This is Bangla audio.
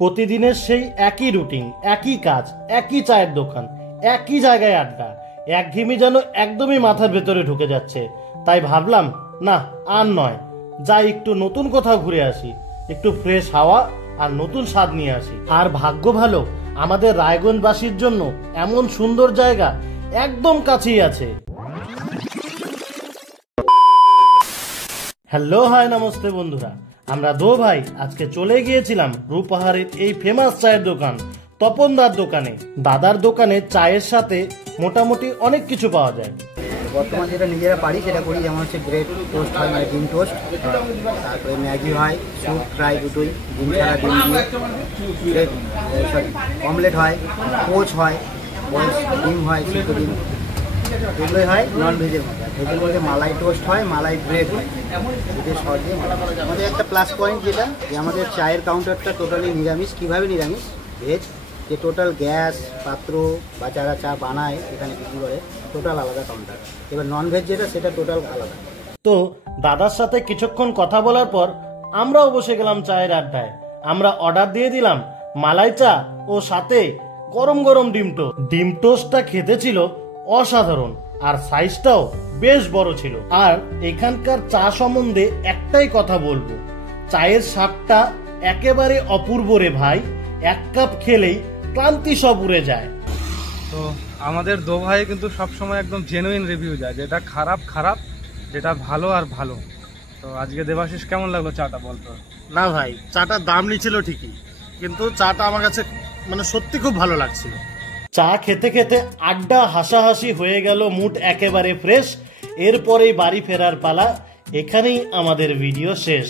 প্রতিদিনের সেই একই রুটিন, একই কাজ, একই চায়ের দোকান, একই জায়গায় আড্ডা, একঘেয়েমি যেন একদমই মাথার ভেতরে ঢুকে যাচ্ছে। তাই ভাবলাম, না আর নয়, যাই একটু নতুন কোথাও ঘুরে আসি, একটু ফ্রেশ হাওয়া আর নতুন স্বাদ নিয়ে আসি। আর ভাগ্য ভালো, আমাদের রায়গঞ্জবাসীর জন্য এমন সুন্দর জায়গা একদম কাছেই আছে। হ্যালো, হাই, নমস্তে বন্ধুরা, আমরা দো ভাই আজকে চলে গিয়েছিলাম রূপহারের এই ফেমাস চায়ের দোকান তপনদার দোকানে। দাদার দোকানে চায়ের সাথে মোটামুটি অনেক কিছু পাওয়া যায়। বর্তমান যেটা নিজেরা পারি সেটা করি, যেমন হচ্ছে ব্রেড টোস্ট হয়, মানে ডিম টোস্ট, তারপরে ম্যাগি হয়, স্যুপ ফ্রাই দুটোই, ডিম ছাড়া ডিম দিয়ে, ব্রেড অমলেট হয়, পোচ হয়, ডিম হয়, সিদ্ধ ডিম, এগুলোই হয় নন ভেজের মধ্যে। ভেজের মধ্যে মালাই টোস্ট হয়, মালাই ব্রেড হয়, এদের সহজে। আমাদের একটা প্লাস পয়েন্ট যেটা, যে আমাদের চায়ের কাউন্টারটা টোটালি নিরামিষ। কীভাবে নিরামিষ? ভেজ, যে টোটাল গ্যাস পাত্র বা যারা চা বানায় এখানে বিক্রি করে, টোটাল আলাদা কাউন্টার। এবার নন ভেজ যেটা, সেটা টোটাল আলাদা। তো দাদার সাথে কিছুক্ষণ কথা বলার পর আমরাও বসে গেলাম চায়ের আড্ডায়। আমরা অর্ডার দিয়ে দিলাম মালাই চা ও সাথে গরম গরম ডিম টোস্ট। ডিম টোস্টটা খেতে ছিল অসাধারণ, আর সাইজটাও বেশ বড় ছিল। আর এখানকার চা সম্বন্ধে একটাই কথা বলবো, চায়ের স্বাদটা একেবারে অপূর্ব রে ভাই। এক কাপ খেলেই ক্লান্তি সব উড়ে যায়। তো আমাদের দো ভাই কিন্তু সবসময় একদম জেনুইন রিভিউ যায়, যেটা খারাপ খারাপ, যেটা ভালো আর ভালো। তো আজকে দেবাশিস কেমন লাগলো চাটা বলতো? না ভাই, চাটার দাম নিচ্ছিল ঠিকই, কিন্তু চাটা আমার কাছে মানে সত্যি খুব ভালো লাগছিল। চা খেতে খেতে আড্ডা হাসাহাসি হয়ে গেল, মুড একেবারে ফ্রেশ। এরপরেই বাড়ি ফেরার পালা। এখানেই আমাদের ভিডিও শেষ।